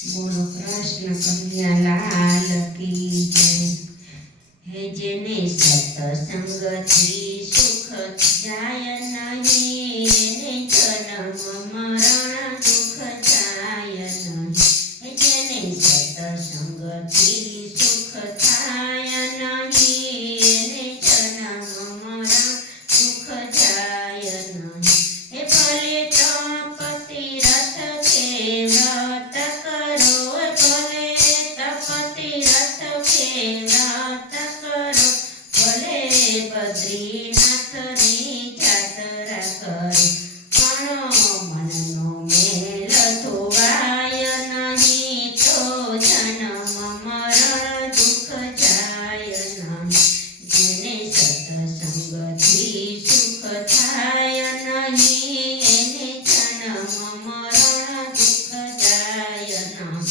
બોલો કૃષ્ણ કનૈયાલાલ કી જય। હે જેને સત્સંગથી સુખ જાય નહીં, એને જન્મ મરણ દુઃખ જાય નહીં। હે જેને સત્સંગથી સુખ થાય નહીં, એને જન્મ મરણ દુઃખ જાય નહીં। હે ભલે તપતિ રથ કે વ્રત કરો, ભલે તપતિ રથ કે વ્રત કરો, ભલે બદ્રીનાથની યાત્રા કરો, પણ મનનો મેલ ધોવાય નહીં, તો જન્મ મરણ દુઃખ જાય નહીં। જેને સત્સંગથી સુખ થાય નહીં, એને જન્મ મરણ દુઃખ જાય નહીં।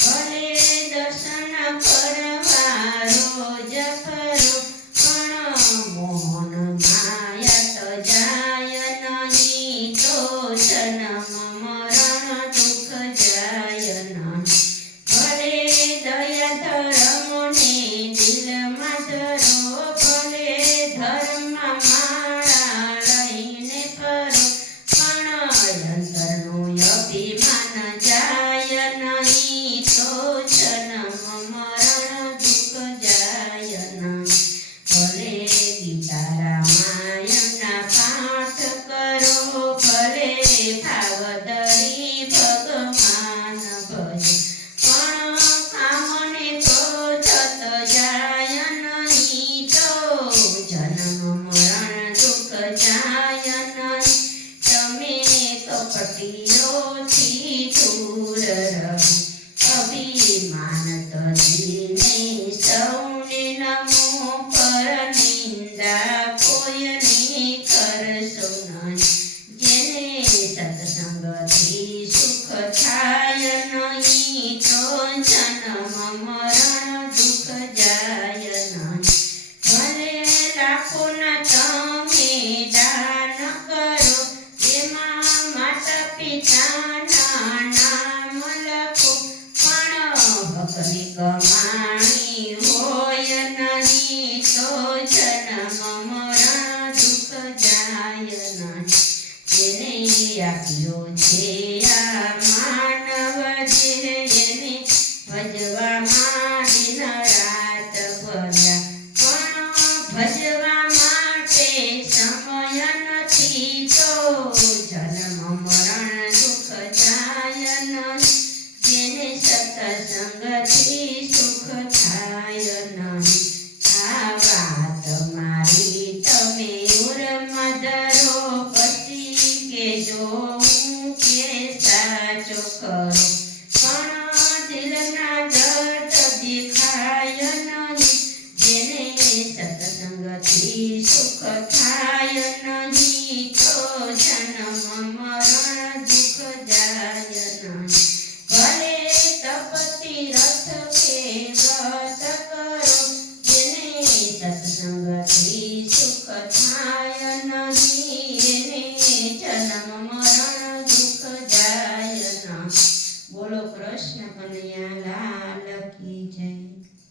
ભલે દર્શન કરવા રોજ ફરો, પણ મોહન માયા તજાય નહીં, તો જન્મ મરણ દુઃખ જાય નહીં। ભલે દયા ધર્મને દિલમાં ધરો, ભલે ધર્મમાં માળા લઈને ફરો, પણ અંતરનું અભિમાન જાય નહીં, તો જન્મ મરણ દુઃખ જાય નહીં। ભલે ગીતા રામાયણના પાઠ કરો, ભલે ભાગવતરી ભગવાન ભજો, પણ કામને ક્રોધ જાય નહીં, તો જન્મ મરણ દુઃખ જાય નહીં। તમે કપટીઓથી દૂર રહો, અભિમાન તજીને સૌને નમો, પર નિંદા કોઈની કરશો નહીં। જેને સત્સંગથી સુખ થાય નહીં, તો જન્મ મરણ દુઃખ જાય નહીં। ભલે લાખોના તમે દાન કરો, એમાં માતા પિતાના નામ લખો, પણ હકની કમાણી હોય નહીં, તો જન્મ મરણ દુઃખ જાય નહીં। જેને આપ્યો છે આ માનવ દેહ, એને ભજવામાં દિન રાત ભર્યા, પણ ભજવા માટે સમય નથી, તો જન્મ મરણ દુઃખ જાય નહીં। જેને સત્સંગથી સુખ થાય નહીં, આ વાત મારી તમે ઉરમાં ધરો, પછી કેજો હું કે સાચો ખરો, પણ દિલના દર્દ દેખાય નહીં। જેને સત્સંગથી સુખ થાય નહીં, તો જન્મ મરણ દુઃખ જાય નહીં। ભલે તપતિ રથ કે વ્રત કરો, જેને સત્સંગથી સુખ થાય